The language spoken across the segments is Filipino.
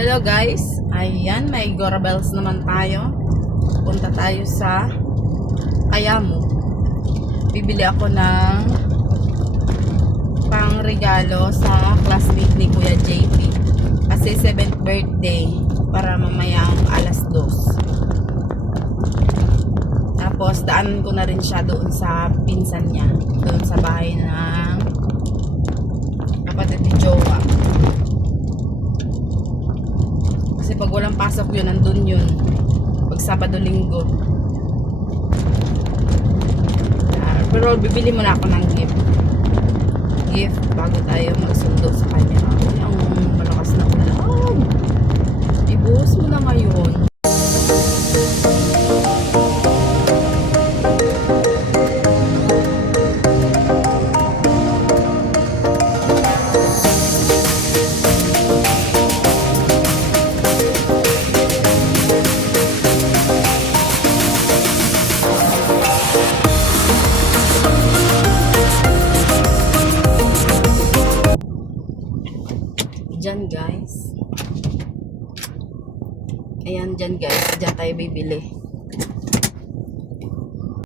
Hello guys, ayan, may Gorabels naman tayo. Punta tayo sa Kayamo. Bibili ako ng pang regalo sa classmate ni Kuya JP kasi 7th birthday para mamayang alas 2. Tapos daan ko na rin siya doon sa pinsan niya, doon sa bahay ng kapatid ni Jowa. Kasi pag walang pasok yun, nandun yun. Pag Sabado, Linggo. Pero bibili muna ako ng gift bago tayo magsundo sa kanya. Ang malakas na ulan. Ibuhos mo na ngayon. Dyan guys. Ayan dyan guys. Dyan tayo bibili.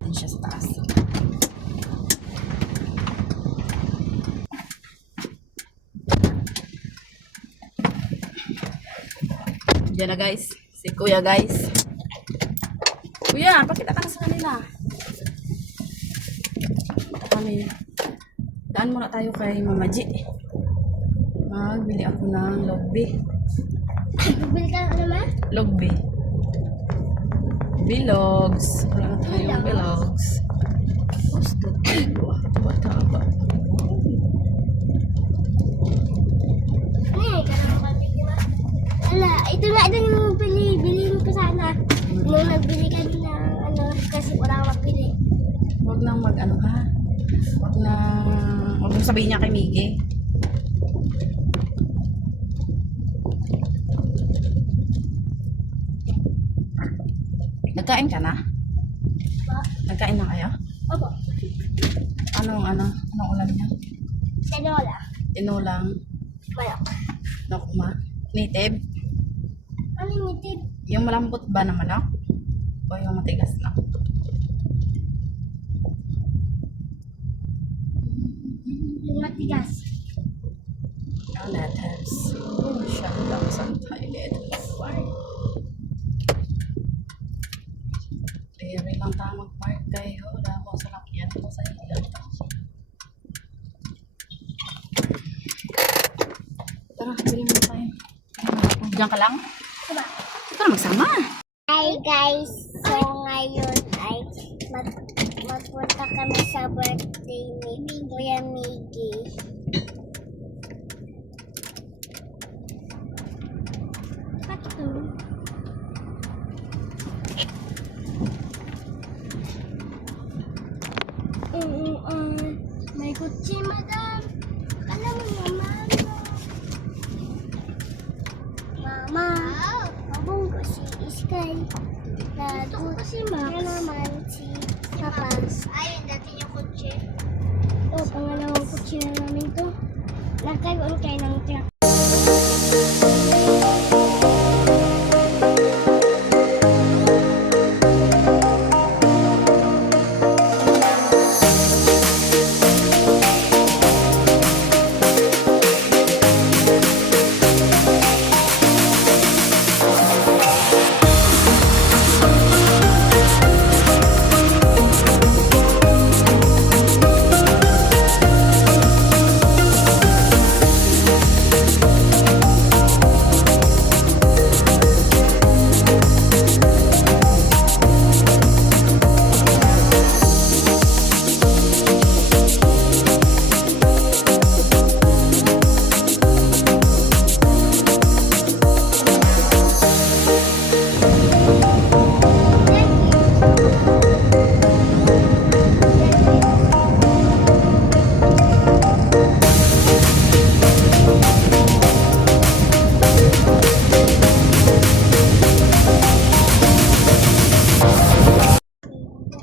Dyan siya sa taas. Dyan na guys. Si Kuya guys. Kuya, pakita ka na sa kanila. Kami. Daan muna tayo kay Mama G. Magbili ako ng logbi. Bibili ka naman? Logbi. Bilogs. Wala na tayong bilogs. Gusto ko. Taba. Ay, ka naman pabili ba? Ala, ito nga din yung bilhin ko sana. Nung nagbili kami ng kasi wala akong mapili. Huwag nang mag-ano ka. Huwag mong sabihin niya kay Miggy. Nagkain ka na? Nagkain na kayo? Opo. Anong ulam niya? Tinola. Tinulang Malak. nakuma. Native? Ano yung tip? Yung malambot ba na manok? O yung matigas na? Yung matigas. Letters. Oh, siya lang sa Thailand. Diri lang tayo mag-park kayo. Wala mo sa lakyan ko sa ilan. Tara, bilhin mo tayo. Diyan ka lang? Diba? Ito na magsama. Hi guys! So ngayon ay magpunta kami sa birthday ni Kuya Miggy. Pato. May kutsi, madam. Alam mo naman. Mama. Abong ko si Sky. Ito ko si Max. Yan naman si Papa. Ayun, dati yung kutsi. Ito, pangalawang kutsi na namin to. Nagkaroon kayo ng truck.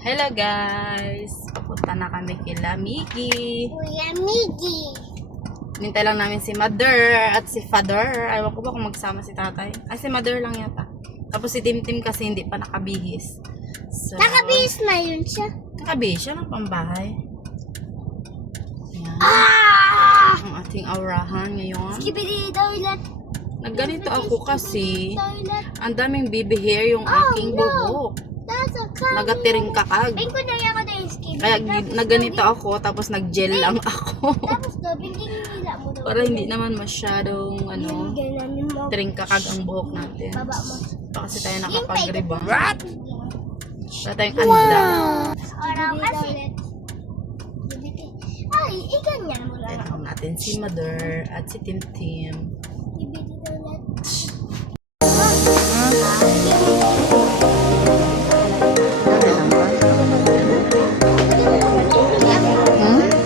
Hello guys! Papunta na kami kila Miggy. Kuya Miggy. Nintay lang namin si Mother at si Father. Ayaw ko ba kung magsama si tatay. Ay, si Mother lang yata. Tapos si Tim kasi hindi pa nakabihis. So, Nakabihis na yun siya. nakabihis siya ng pambahay. Yan. Ang ating aurahan ngayon. Skibidi toilet. Nagganito ako kasi Toilet. ang daming baby hair yung aking buhok. That's a car. Nagatiring kakag. Bing ko na yan ako na yung skibidi. Kaya nagganito ako tapos nag-gel lang ako. Tapos daw, bingking nila mo daw. Para hindi naman masyadong Ganun mo. tiring kakag ang buhok natin. Baba mo. Pa kasi tayo nakapag-rebond. Wala tayong anda. Araw kasi. Ay, iganyan mo lang. Tinakam natin si Mother at si Tim. Skibidi toilet.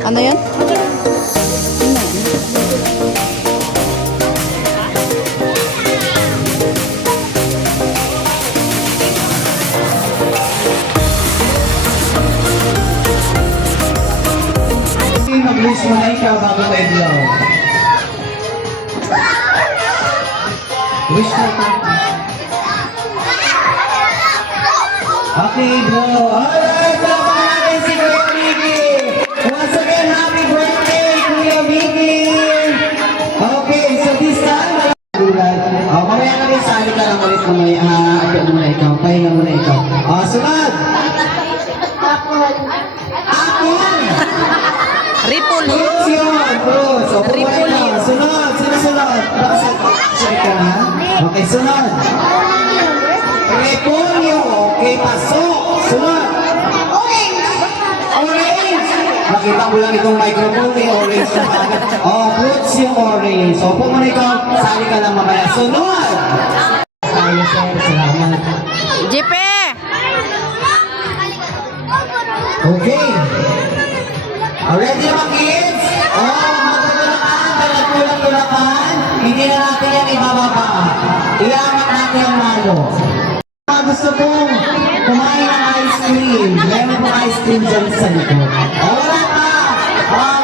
Ano yan? Mag-wish mo na ikaw bago tayo blow. Wish na tayo. Okay, blow. Alright, salamat natin si Kuya Vicky. Once again, happy birthday, Kuya Vicky. Okay, so this time, mamaya namin sali ka lang ulit mamaya. Ate muna ikaw, pahinga muna ikaw. Sunod! Apple! Ripple. Fruits yun, fruits. O, Ripple kumain yun. ka. Sunod, sunod. Sige ka na. Okay, sunod. Repolyo. Okay, pasok. Sunod. Orange. Nakita ko lang itong microphone ni orange na agad. Oh, fruits yung orange. So, kung muna ikaw, sali ka lang mamaya. Sunod. Sali, sir. Salamat. Jepe! Okay. Ready na kids? Magtutulakan, tulakan. Hindi na natin yan ibababa. Iangat natin ang lalo. Mga gusto pong kumain ng ice cream. Meron po ice cream dyan sa likod. Wala pa.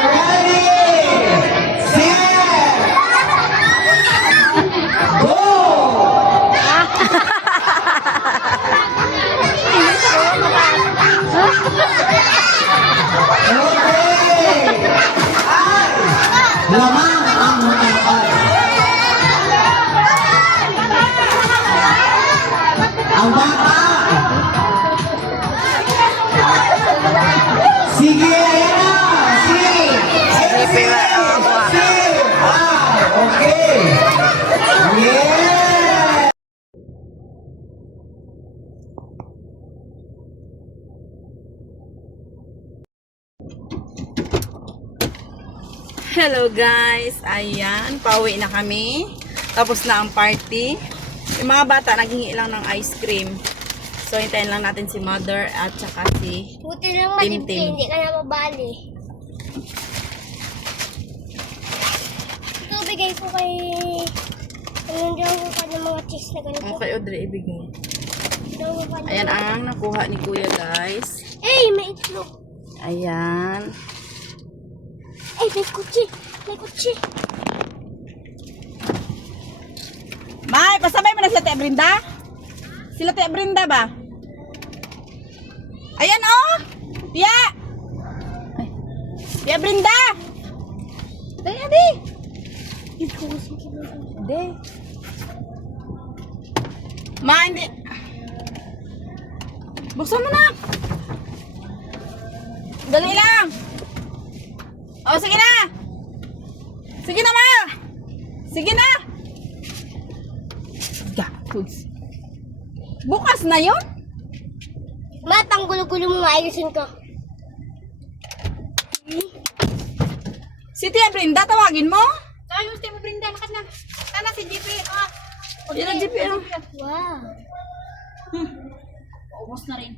Ready? Set! Go! Lamang ang matangkad. Ang bata. Sige, ayan na. Sige. Sige. Okay. Yeah. Hello guys! Ayan, pauwi na kami. Tapos na ang party. Yung mga bata naghingi lang ng ice cream. So, hintayin lang natin si Mother at saka si Buti lang Tim. malibti, hindi ka na mabali. Ito, bigay ko kay... Ayun daw ko ka ng mga cheese na ganito. Okay, Audrey, ibigay. Daw ko ka ng- Ayan ang nakuha ni Kuya guys. Eh, may itlog. Ayan. Eh, may kutsi. May kutsi. May, pasabay mo na sila Tia Brinda? Sila Tia Brinda ba? Ayan oh! Tia! Ay. Tia Brinda! Dali, adi! Hindi. Ma, hindi. Buksan mo na! Dali lang! Oh, sige na! Sige na, Ma! Sige na! Gatos. Bukas na yon? Mat, ang gulo-gulo mo ayusin ko. Si Tia Brinda, tawagin mo? Ayos, Tia Brinda, nakas na. Tana si JP. Yan ang jeep yan. Wow. Ubus na rin.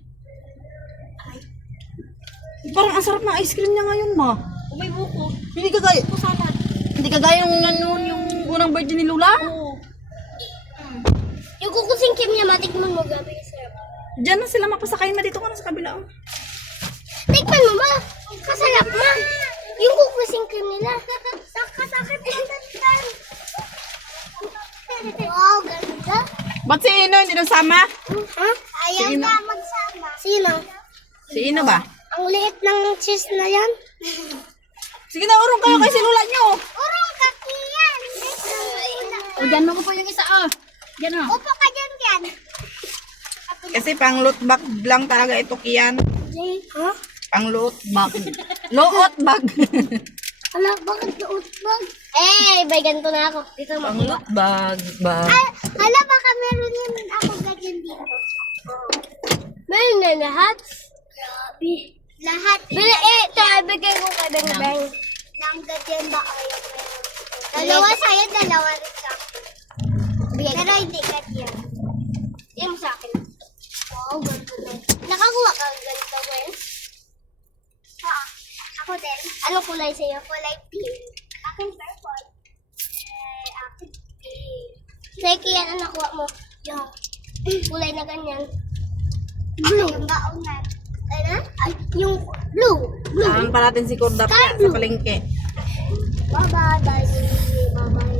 Parang ang sarap ng ice cream niya ngayon, Ma. May buko. Hindi kagaya. Salad. Hindi kagaya nung yung unang birthday ni Lula. Oo. Yung kukusing kim niya, matikman mo, gabi yung sarap. Diyan na sila mapasakayin, Ma. Dito ka na sa kabila. Oh. Tikman mo ba? Kasarap ma. Yung kukusing kim nila. Saka Ba't si Ino hindi nasama? Ha? Ayaw Sino? na magsama. Sino? Si Ino ba? Ang liit ng cheese na yan. Sige na, urong kayo kay sinula nyo. Urong kaki yan. O, dyan mo ko po yung isa, oh. Dyan, oh. Upo ka dyan dyan. Kasi pang loot bag lang talaga ito kiyan. Ha? Pang loot bag. Loot bag. Ala, bakit nautbag? Eh, bay ganito na ako. Dito Pang makuha. loot bag. Bag. Hala, baka meron yun ako ganyan dito. Meron na lahat? Grabe. Lahat. Ito, ibigay ko kay Beng Beng. Nang ganyan ba kayo meron? Dalawa sa'yo, dalawa rin sa akin. Pero hindi ganyan. Yan mo sa akin. Wow, ganito na. Nakakuha ka ng ganito, Wes? Ako din. Anong kulay sa'yo? Kulay pink. Akin purple. Akin pink. Sa'yo kaya ang nakuha mo? Yung kulay na ganyan. Blue. Yung baonan. Ay na? Ay, yung blue. Blue. Saan pa natin si Kordap Sky sa blue. palengke. Bye-bye, guys. Bye-bye.